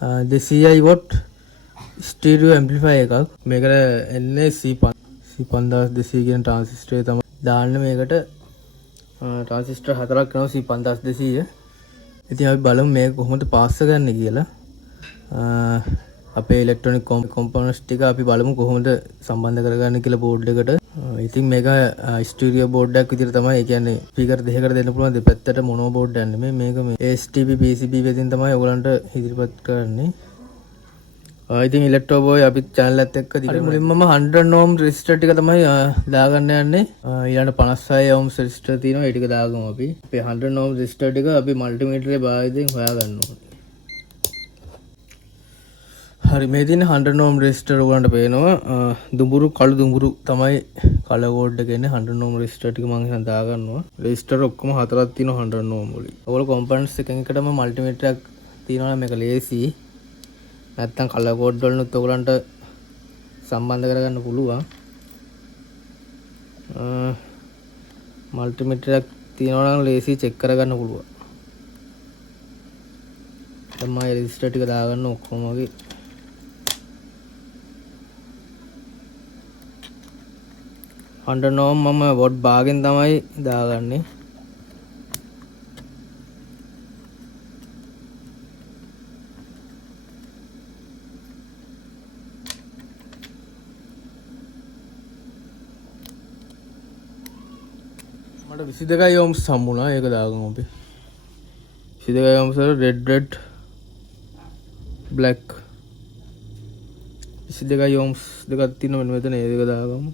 200 watt stereo amplifier එකක්. මේකට එන්නේ C5200 කියන ට්‍රාන්සිස්ටර් එක තමයි දාන්න. මේකට ට්‍රාන්සිස්ටර් 4ක් කරනවා C5200. ඉතින් අපි බලමු මේක කොහොමද පාස් කරන්නේ කියලා. අපේ ඉලෙක්ට්‍රොනික කොම්පොනන්ට්ස් ටික අපි බලමු කොහොමද සම්බන්ධ කරගන්නේ කියලා බෝඩ් එකට. ඉතින් මේක ස්ටීරියෝ බෝඩ් එකක් විදිහට තමයි. ඒ කියන්නේ ස්පීකර් දෙකකට දෙන්න පුළුවන් දෙපැත්තට මොනෝ බෝඩ් එකක් නෙමෙයි. මේක මේ STP PCB වලින් තමයි ඔයගලන්ට ඉදිරිපත් කරන්නේ. ඉතින් ඉලෙක්ට්‍රෝ බෝයි අපි channel එකත් එක්ක දිගට මුලින්ම 100 ohm resistor ටික තමයි දාගන්න යන්නේ. ඊළඟට 56 ohm resistor තියෙනවා. ඒ ටික දාගමු අපි. අපේ 100 ohm resistor ටික අපි මල්ටිමීටරේ භාවිතයෙන් හොයාගන්න ඕනේ. හරි, මේ තියෙන 100 ohm resistor ඔයගලන්ට පේනවා. දුඹුරු කළු දුඹුරු තමයි කලර් කෝඩ් එකේ ඉන්නේ. 100 ohm resistor ටික මම එහෙනම් දාගන්නවා. resistor ඔක්කොම හතරක් තියෙනවා 100 ohm වලින්. ඔයගොල්ලෝ components එකෙන් එකටම මල්ටිමීටරයක් තියෙනවා නම් මේක ලේසි. නැත්තම් කලර් කෝඩ් වලනුත් ඔයගලන්ට සම්බන්ධ කරගන්න පුළුවන්. මල්ටිමීටරයක් තියෙනවා නම් ලේසි චෙක් කරගන්න පුළුවන්. දැන් මම රෙසිස්ටර් ටික දාගන්න ඔක්කොම වගේ. හන්ඩ්‍රඩ් ohm මම වොට් භාගෙන් තමයි දාගන්නේ. මට 22 ohms හම්බුණා. ඒක දාගමු අපි. 22 ohms වල red black 22 ohms දෙකක් තියෙනවා මෙතන. ඒ දෙක දාගමු.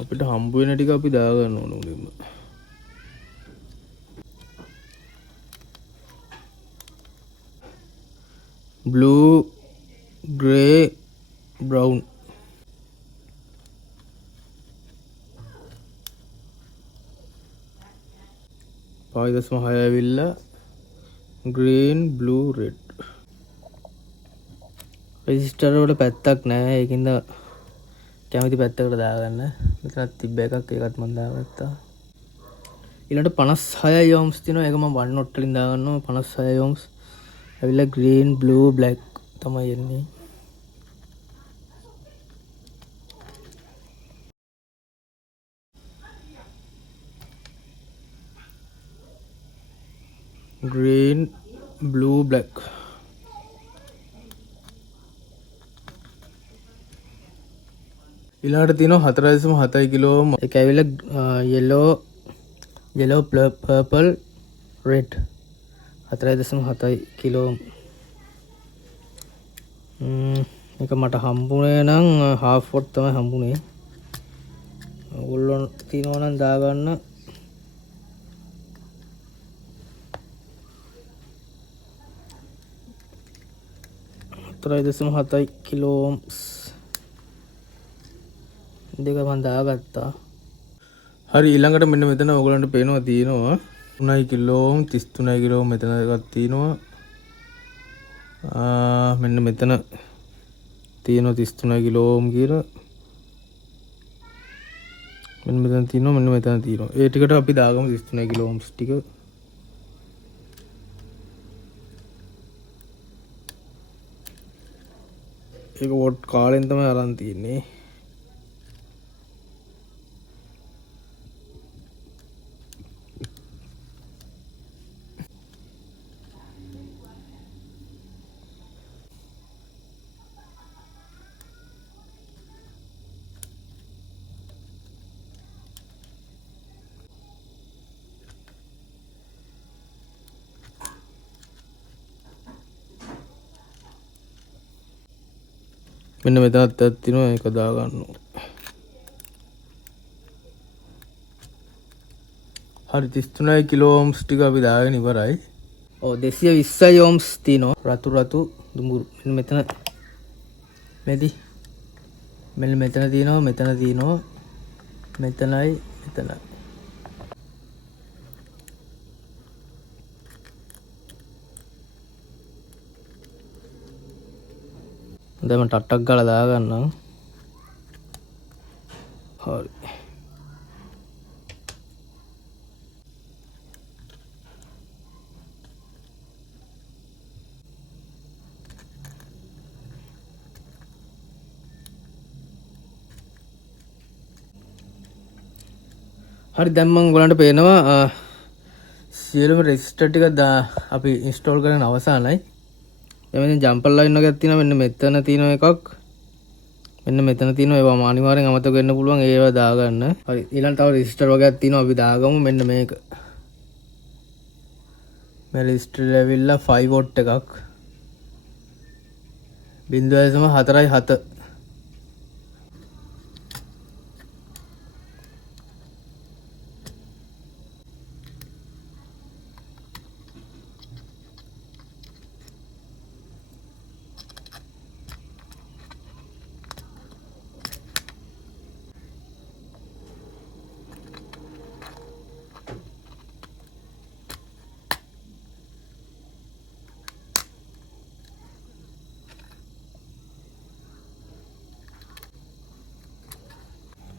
අපිට හම්බ වෙන ටික අපි දාගන්න ඕන මුලින්ම. blue grey brown 5.6 ඇවිල්ලා green blue red. රෙසිස්ටර් වල පැත්තක් නැහැ. ඒකින්ද කැමති පැත්තකට දාගන්න. මෙතනත් තිබ්බ එකක්. ඒකත් මම දාගත්තා. ඊළඟට 56 ohms තියෙනවා. ඒක මම 1 watt වලින් දාගන්නවා. 56 ohms ඇවිල්ලා green blue black තමයි එන්නේ. green blue black ඊළඟට තියෙනවා 4.7 කිලෝ ඕම්. ඒක ඇවිල්ලා yellow purple red 4.7 kilo ohm. මේක මට හම්බුනේ නම් half watt තමයි හම්බුනේ. ඔයගොල්ලෝ තියනවා නම් දාගන්න. 4.7 කිලෝ ඕම්ස් දෙක මම දාගත්තා. හරි, ඊළඟට මෙන්න මෙතන ඔයගලන්ට පේනවා තියෙනවා 3 කිලෝ ඕම් 33 කිලෝ ඕම් මෙතන එකක් තියෙනවා. මෙන්න මෙතන තියෙනවා 33 කිලෝ ඕම් කියලා. මෙන්න මෙතන තියෙනවා, මෙන්න මෙතන තියෙනවා. ඒ ටිකට අපි දාගමු 33 කිලෝ ඕම්ස් ටික. ඒක වොට් කාලෙන් තමයි අරන් තියෙන්නේ. මෙන්න මෙතනත් ඇත්තක් තියෙනවා. ඒක දාගන්න ඕනේ. හරි, 33 කිලෝ ඕම්ස් ටික අපි දාගෙන ඉවරයි. 220 ohms තියෙනවා. රතු දුඹුරු. මෙන්න මෙතන මෙන්න මෙතන තියෙනවා. මෙතනයි මෙතනයි. දැන් මම ටට්ටක් ගාලා දාගන්නම්. හරි. හරි දැන් මම ඔයගලන්ට පේනවා සියලුම රෙජිස්ටර් ටික අපි ඉන්ස්ටෝල් කරන අවසానයි. දැන් මෙතන ජම්පර් ලයින් එකක් තියෙනවා. මෙන්න මෙතන තියෙන එකක්. මෙන්න මෙතන තියෙනවා. ඒවා අනිවාර්යෙන් අමතක වෙන්න පුළුවන්. ඒවා දාගන්න. හරි ඊළඟ තව රෙජිස්ටර් වගේක් තියෙනවා. අපි දාගමු මෙන්න මේක. මේ රෙජිස්ටර් ඇවිල්ලා 5 වෝට් එකක්. 0.47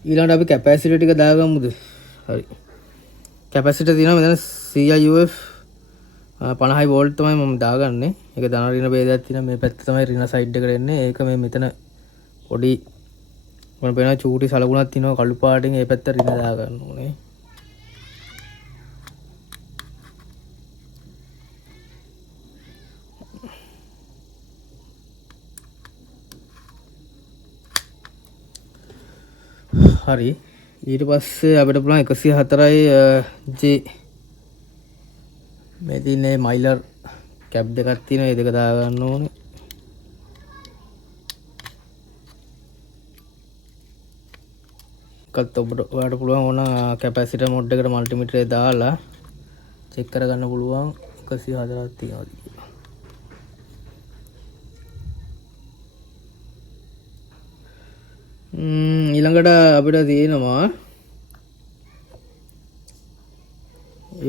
ඊළඟට අපි කැපැසිටර් ටික දාගමුද? හරි. කැපැසිටර් තියෙනවා මෙතන CIUF 50 වෝල්ට් තමයි මම දාගන්නේ. ඒක ධන ඍණ ભેදයක් තියෙනවා. මේ පැත්ත තමයි ඍණ සයිඩ් එකට එන්නේ. ඒක මේ මෙතන පොඩි මොන පේනවා චූටි සලකුණක් තියෙනවා කළු පාටින්. ඒ පැත්ත ඍණ දාගන්න ඕනේ. හරි ඊට පස්සේ අපිට පුළුවන් 104යි J මේ තියෙන්නේ මයිලර් කැප් දෙකක් තියෙනවා. ඒ දෙක දාගන්න ඕනේ. කත් ඔයාලට පුළුවන් ඕන කැපැසිටර් මොඩ් එකට මල්ටිමීටරේ දාලා චෙක් කරගන්න පුළුවන් 104ක් තියෙනවද කියලා. ඊළඟට අපිට තියෙනවා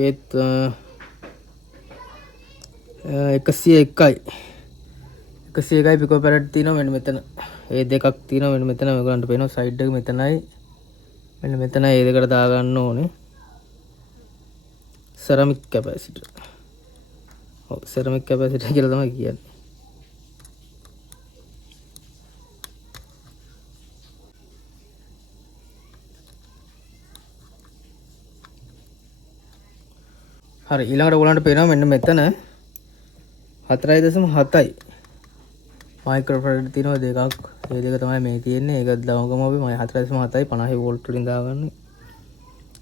ඒත් 101යි පිකෝෆැරඩ් තියෙනවා මෙන්න මෙතන. ඒ දෙකක් තියෙනවා මෙන්න මෙතන. ඔයගලන්ට පේනවා සයිඩ් එක මෙතනයි මෙන්න මෙතන. ඒ දෙකට දාගන්න ඕනේ. Ceramic capacitor. ඔව් සෙරමික් කැපැසිටර් කියලා තමයි කියන්නේ. හරි ඊළඟට ඔයගලන්ට පේනවා මෙන්න මෙතන 4.7යි මයික්‍රෝෆැරඩ් තියෙනවා දෙකක්. ඒ දෙක තමයි මේ තියෙන්නේ. ඒක දාගමු අපි 4.7යි 50 වෝල්ට් වලින් දාගන්නේ.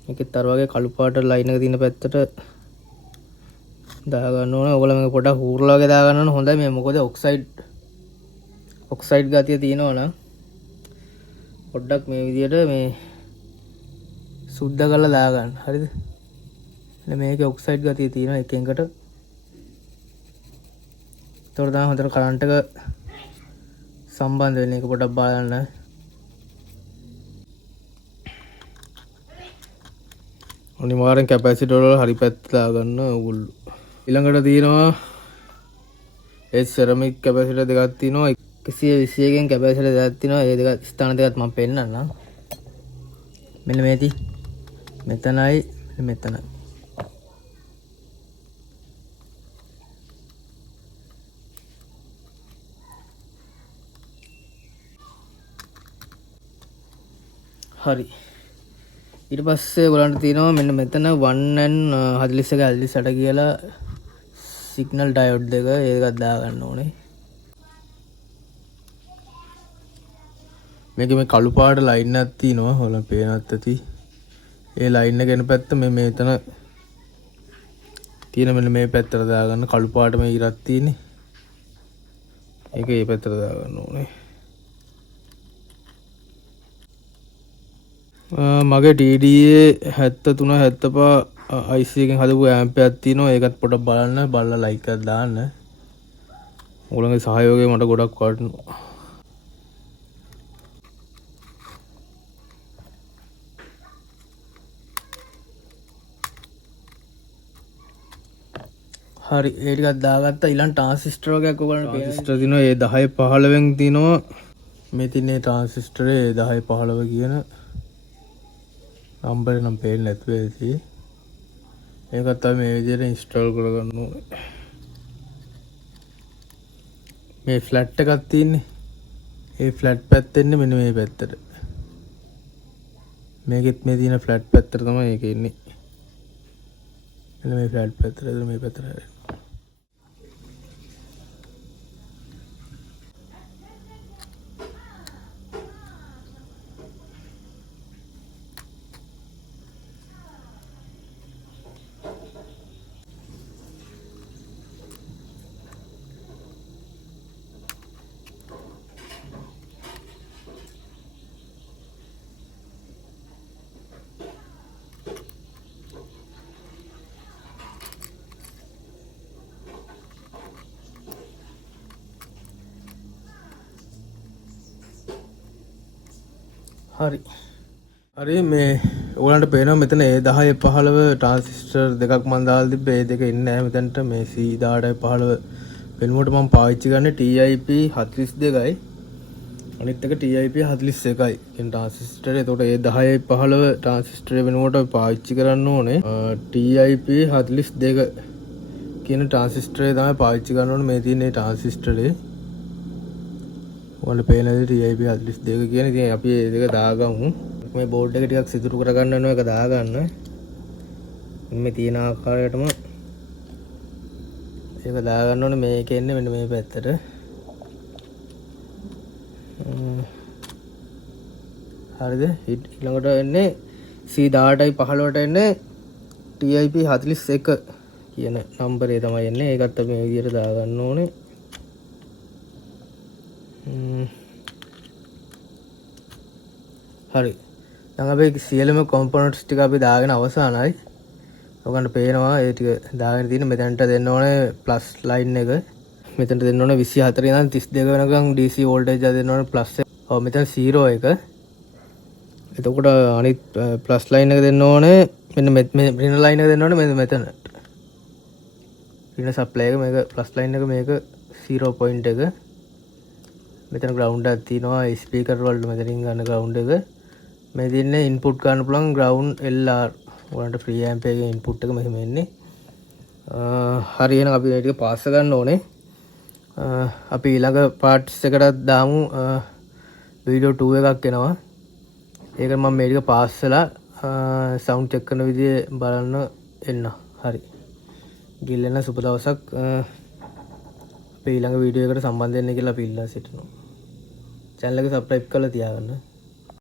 මේකෙත් අර වගේ කළු පාට ලයින් එක තියෙන පැත්තට දාගන්න ඕනේ. ඔයගොල්ලෝ මේක පොඩක් හූරලා වගේ දාගන්න ඕන හොඳයි. මේ මොකද ඔක්සයිඩ් ගතිය තියෙනවනම් පොඩ්ඩක් මේ විදියට මේ සුද්ධ කරලා දාගන්න. හරිද? මේකේ ඔක්සයිඩ් ගතිය තියෙනවා එක එකට. ඒතකොට තමයි හොඳට කරන්ට් එක සම්බන්ධ වෙන්නේ. ඒක පොඩ්ඩක් බලන්න. අනිවාර්යෙන් කැපැසිටර් වල හරි පැත්ත දාගන්න ඕගොල්ලෝ. ඊළඟට තියෙනවා ඒ සෙරමික් කැපැසිටර් දෙකක් තියෙනවා. 121කින් කැපැසිටර් දෙකක් තියෙනවා. ඒ දෙක ස්ථාන දෙකත් මම පෙන්නන්නම්. මෙන්න මේටි මෙතනයි මෙතනයි. හරි ඊට පස්සේ ඔයගලන්ට තියෙනවා මෙන්න මෙතන 1N41 කියලා සිග්නල් ඩයෝඩ් දෙක. ඒකත් දාගන්න ඕනේ. මේක මේ කළු පාට ලයින් එකක් තියෙනවා. ඔයාලට පේනත් ඇති. ඒ ලයින් එක එන පැත්ත මේ මෙතන තියෙන මෙන්න මේ පැත්තට දාගන්න. කළු පාට මේ ඉරක් තියෙන්නේ. ඒක මේ පැත්තට දාගන්න ඕනේ. මගේ TDA 73 75 IC එකෙන් හදපු ඇම්ප් එකක් තියෙනවා. ඒකත් පොඩ්ඩක් බලන්න. බලලා ලයික් එකක් දාන්න. ඔයගොල්ලන්ගේ සහයෝගය මට ගොඩක් වටිනවා. හරි ඒ ටිකක් දාගත්තා. ඊළඟ ට්‍රාන්සිස්ටර් වගේක් ඔයගොල්ලන්ට ට්‍රාන්සිස්ටර් තියෙනවා. ඒ 10 15න් තියෙනවා. මේ තින්නේ ට්‍රාන්සිස්ටරේ 10 15 කියන නම්බර් නම් පේන්නේ නැතුව ඇති. ඒකත් තමයි මේ විදිහට ඉන්ස්ටෝල් කරගන්න ඕනේ. මේ ෆ්ලැට් එකක් තියෙන්නේ. ඒ ෆ්ලැට් පැත්ත එන්නේ මෙන්න මේ පැත්තට. මේකෙත් මේ තියෙන ෆ්ලැට් පැත්තට තමයි ඒක එන්නේ. එන්න මේ ෆ්ලැට් පැත්තට මේ පැත්තට හැරෙන්න. හරි මේ ඔයාලන්ට පේනවා මෙතන A10 15 ට්‍රාන්සිස්ටර් දෙකක් මම දාලා තිබ්බේ. ඒ දෙක ඉන්නේ නැහැ මෙතනට. මේ C18 15 වෙනුවට මම පාවිච්චි කරන්නේ TIP 42යි. අනිත් එක TIP 41යි කියන ට්‍රාන්සිස්ටර්. එතකොට A10 15 ට්‍රාන්සිස්ටර් වෙනුවට පාවිච්චි කරන්න ඕනේ TIP 42 කියන ට්‍රාන්සිස්ටරේ තමයි පාවිච්චි කරන්න ඕනේ. මේ තියෙන ට්‍රාන්සිස්ටරේ ඔයාලට පේනද TIP 42 කියන්නේ. ඉතින් අපි මේ දෙක දාගමු. මේ බෝඩ් එක ටිකක් සිදුරු කරගන්න වෙනවා ඒක දාගන්න. මේ තියෙන ආකාරයටම ඒක දාගන්න ඕනේ. මේක එන්නේ මෙන්න මේ පැත්තට. හරිද? ඊළඟට එන්නේ C18යි 15ට එන්නේ TIP 41 කියන නම්බරේ තමයි එන්නේ. ඒකත් අපි මේ විදිහට දාගන්න ඕනේ. හරි. දැන් අපි සියලුම කොම්පොනන්ට්ස් ටික අපි දාගෙන අවසానයි. ඔයගොල්ලන්ට පේනවා ඒ ටික දාගෙන තියෙන. මෙතනට දෙන්න ඕනේ ප්ලස් ලයින් එක. මෙතනට දෙන්න ඕනේ 24 ඉඳන් 32 වෙනකම් DC වෝල්ටේජ් එක දෙන්න ඕනේ ප්ලස් එක. ඔව් මෙතන 0 එක. එතකොට අනිත් ප්ලස් ලයින් එක දෙන්න ඕනේ මෙන්න මේ රින ලයින් එක දෙන්න ඕනේ මෙතන. රින සප්ලයි එක මේක ප්ලස් ලයින් එක මේක 0 පොයින්ට් එක. මෙතන ග්‍රවුන්ඩ් එකක් තියෙනවා. ස්පීකර් වලට මෙතනින් ගන්න ග්‍රවුන්ඩ් එක. මේ දින්නේ ඉන්පුට් ගන්න පුළුවන් ග්‍රවුන්ඩ් LR. ඔයාලට ෆ්‍රී ඇම්ප් එකේ ඉන්පුට් එක මෙහෙම එන්නේ. හරි එහෙනම් අපි මේ ටික පාස් ගන්න ඕනේ. අපි ඊළඟ පාර්ට්ස් එකකට දාමු වීඩියෝ 2 එකක් එනවා. ඒක මම මේ ටික පාස් කරලා සවුන්ඩ් චෙක් කරන විදිය බලන්න එන්න. හරි. ගිල්ලෙන සුබ දවසක්. අපි ඊළඟ වීඩියෝ එකට සම්බන්ධ වෙන්න කියලා අපි ඉල්ලා සිටිනවා. channel එක subscribe කරලා තියාගන්න.